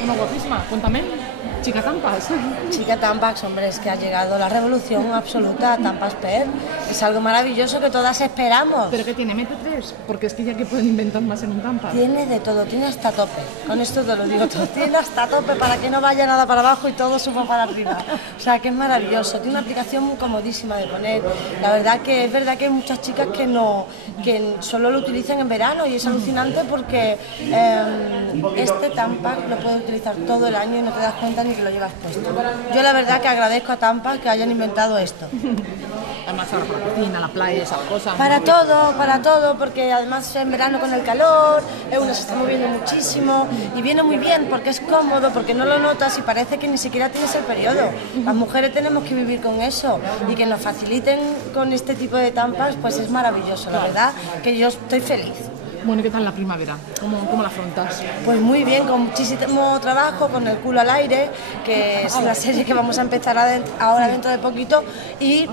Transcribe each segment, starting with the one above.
Bueno, guapísima. Cuéntame, chica Tampax. Chica Tampax, hombre, es que ha llegado la revolución absoluta a Tampax Per. Es algo maravilloso que todas esperamos. ¿Pero qué tiene? ¿Mete tres? Porque es que ya que pueden inventar más en un Tampax. Tiene de todo, tiene hasta tope. Con esto te lo digo todo. Tiene hasta tope para que no vaya nada para abajo y todo suba para arriba. O sea, que es maravilloso. Tiene una aplicación muy comodísima de poner. La verdad que es verdad que hay muchas chicas que solo lo utilizan en verano y es alucinante porque este Tampax lo puedes utilizar todo el año y no te das cuenta ni que lo llevas puesto. Yo la verdad que agradezco a Tampax que hayan inventado esto. Además ahora para la cocina, la playa, esas cosas. Para todo, porque además en verano con el calor, uno se está moviendo muchísimo y viene muy bien porque es cómodo, porque no lo notas y parece que ni siquiera tienes el periodo. Las mujeres tenemos que vivir con eso y que nos faciliten con este tipo de Tampax, pues es maravilloso, la verdad que yo estoy feliz. Bueno, ¿y qué tal la primavera? ¿Cómo la afrontas? Pues muy bien, con muchísimo trabajo, con El culo al aire, que es la serie que vamos a empezar ahora dentro de poquito y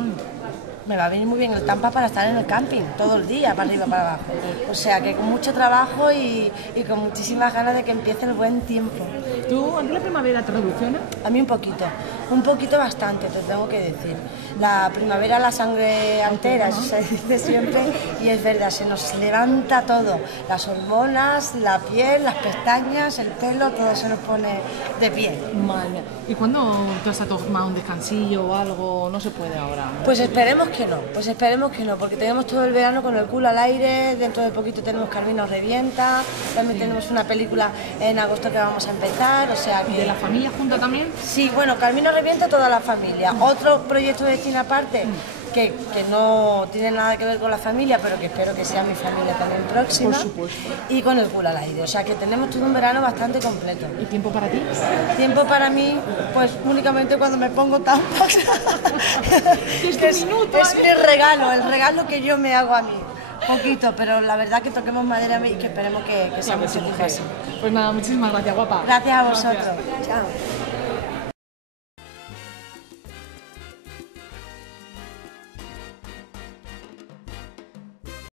me va a venir muy bien el Tampax para estar en el camping todo el día, para arriba, para abajo. O sea que con mucho trabajo y con muchísimas ganas de que empiece el buen tiempo. ¿Tú, a ti la primavera te revoluciona? A mí un poquito bastante, te tengo que decir. La primavera la sangre altera, eso se dice siempre, y es verdad, se nos levanta todo. Las hormonas, la piel, las pestañas, el pelo, todo se nos pone de pie. Madre mía. ¿Y cuándo te vas a tomar un descansillo o algo? No se puede ahora. Pues esperemos que no, porque tenemos todo el verano con el culo al aire, dentro de poquito tenemos Carmina os revienta, también tenemos una película en agosto que vamos a empezar, o sea que... ¿De la familia junta también? Sí, bueno, Carmina os revienta toda la familia. Otro proyecto de cine aparte, que no tiene nada que ver con la familia, pero que espero que sea mi familia también próxima. Por supuesto. Y con el culo al aire, o sea que tenemos todo un verano bastante completo. ¿Y tiempo para ti? Tiempo para mí, pues únicamente cuando me pongo Tampax. es mi regalo, el regalo que yo me hago a mí. Poquito, pero la verdad que toquemos madera y que esperemos que sea mucho tiempo así. Pues nada, muchísimas gracias, guapa. Gracias a vosotros. Chao.